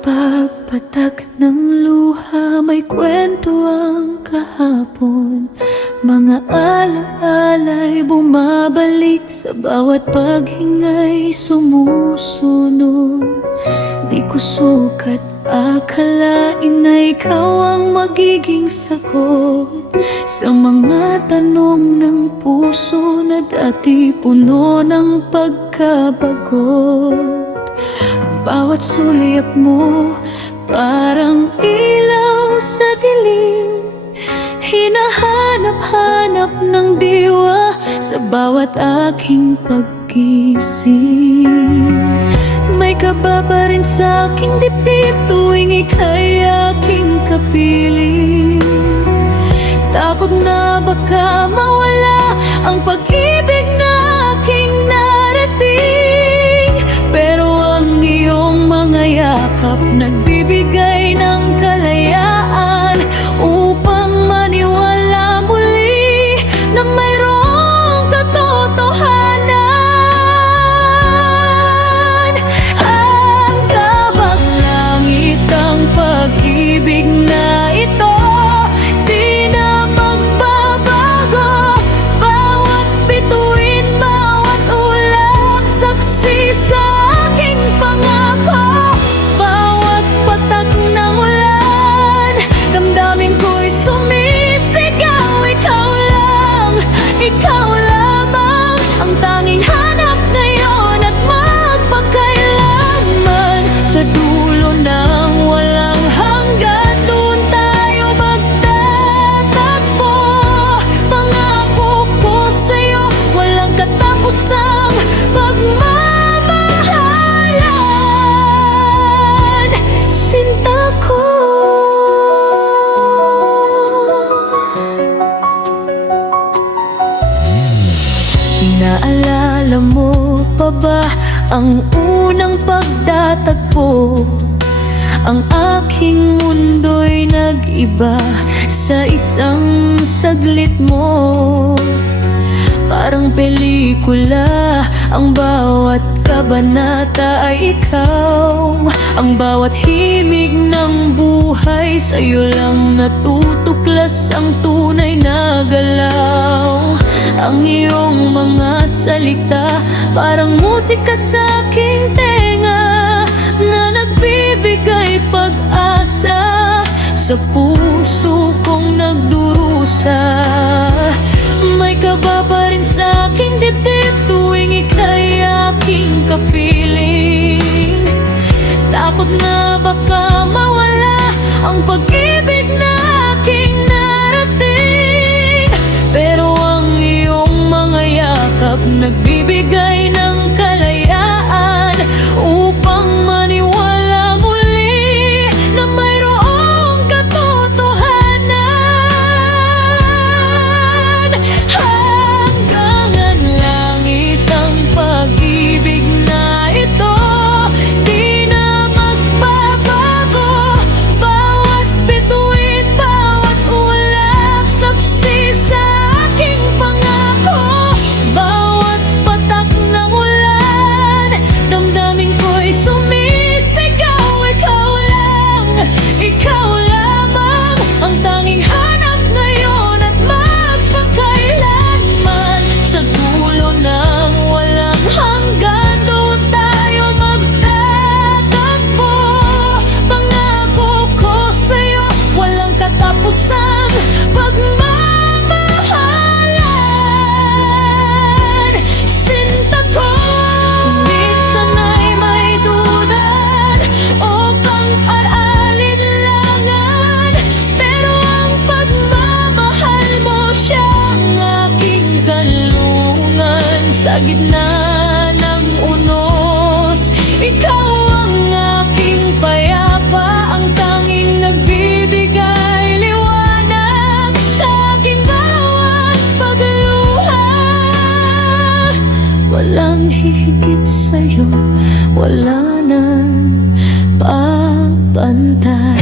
pagpatak ng luha, may kwento ang kahapon. Mga alaala'y bumabalik, sa bawat paghinga'y sumusunod. Di ko sukat akalain na ikaw ang magiging sagot sa mga tanong ng puso na dati puno ng pagkabagot. Bawat sulyap mo parang ilaw sa dilim, hinahanap-hanap ng diwa sa bawat aking paggising. May kaba pa rin sa aking dibdib tuwing ika'y aking kapiling. Takot na baka mawala ang pag-ibig na aking narating, pero ang iyong mga yakap nagbibigay ng kalayaan upang maniwala muli na mayroong katotohanan. Ang kabang langit ang pag-ibig na ito, di na magbabago. Bawat bituin, bawat ulap, saksi sa aking pangako. Bawat patak ng ulan, damdamin ko'y sumisigaw. Ikaw lamang ang tanging hanap ngayon at magpakailanman. Sa dulo ng walang hanggan, doon tayo magtatagpo. Pangako ko sa'yo, walang katapusang pagmamahalan, sinta ko. Naalala mo pa ba ang unang pagtatagpo? Ang aking mundo'y nag-iba sa isang saglit mo. Parang pelikula, ang bawat kabanata ay ikaw. Ang bawat himig ng buhay, sa'yo lang natutuklas ang tunay na galaw. Ang iyong mga salita parang musika sa aking tenga, na nagbibigay pag-asa sa puso kong nagdurusa. May kaba pa rin sa aking dibdib tuwing ika'y aking kapiling. Takot na baka mawala ang pag-ibig na aking narating, pero ang iyong mga yakap nagbibigay ng kalayaan upang maniwala muli na mayroong katotohanan. Hanggang ang langit ang pag-ibig na ito, di na magbabago. Bawat bituin, bawat ulap, saksi sa aking pangako. Bawat patak ng ulan, damdamin ko'y sumisigaw. Ikaw lamang ang tanging hanap ngayon at magpakailanman. Sa dulo ng walang hanggan, doon tayo magtatagpo. Pangako ko sa'yo, walang katapusang pagmamahalan, sinta ko. Minsan ay may dudan o pang-alinlangan, pero ang pagmamahal mo siyang aking kanlungan. Sa gitna ng unos, ikaw ang aking payapa, ang tanging nagbibigay liwanag sa aking bawat pagluha. Walang hihigit sa'yo, wala nang pabantay.